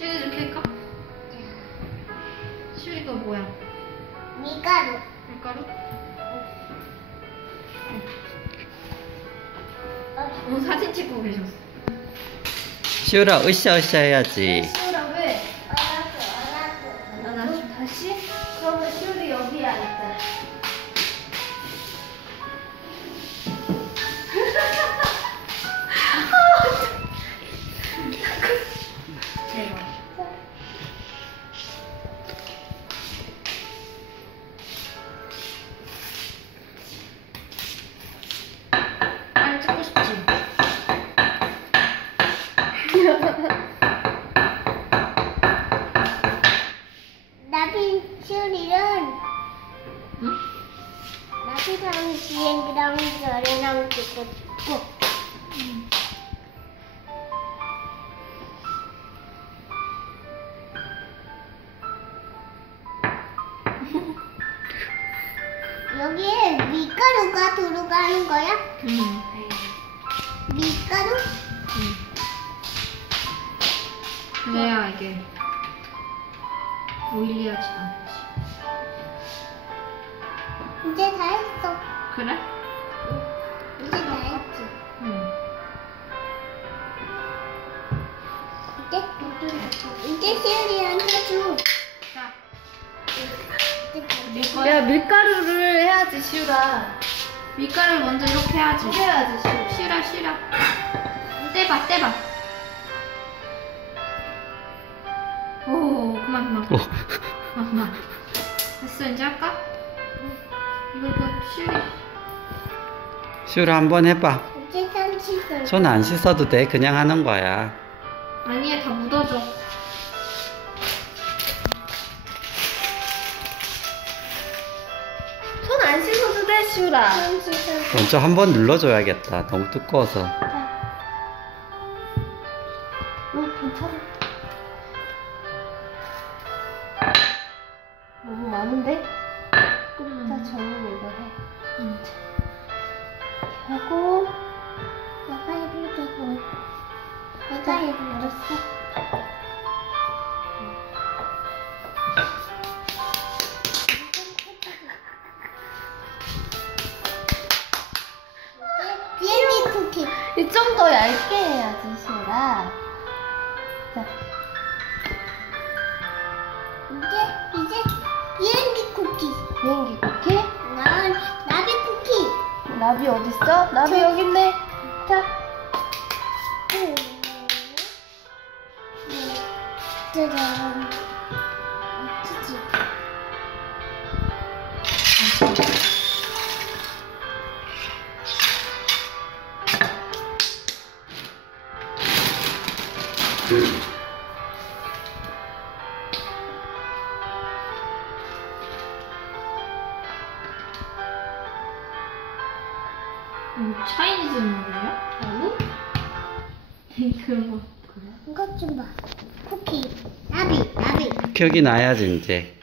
시우리 이렇게 할까? 시우리 거 뭐야? 밀가루. 밀가루? 어, 어 사진 찍고 계셨어. 시우라 으쌰으쌰 해야지. 나비랑 비행기랑 별이랑 찍고 싶고. 여기에 밀가루가 들어가는 거야? 응. 밀가루? 응. 그래야 이게 오일리하지 않지. 이제 다 했어. 그래? 이제 다 했지. 응. 이제 이제 슈리한테 줘. 자, 다야 밀가루를 해야지 시우라. 밀가루를 먼저 이렇게 해야지. 해야지 시우. 시우라 시우라. 떼봐 떼봐. 오 그만 그만. 오. 그만 그만. 됐어 이제 할까? 이거. 시우라 한번 해봐. 손 안 씻어도 돼. 그냥 하는 거야. 아니야 다 묻어져. 손안 씻어도 돼. 삼치들. 먼저 한번 눌러줘야겠다. 너무 두꺼워서. 응, 괜찮아. 너무 많은데? 내가 해볼게. 알았어. 비행기 쿠키. 이좀더 얇게 해야지, 시우라. 자, 이제 이제 비행기 쿠키. 비행기 쿠키. 난 나비 쿠키. 나비 어딨어? 나비 여기 있네. 자, 음. 치즈. 이거 차이니즈 노래야? 아니? 그런 거. 이것 좀 봐. 쿠키. 나비 나비. 기억이 나야지 이제.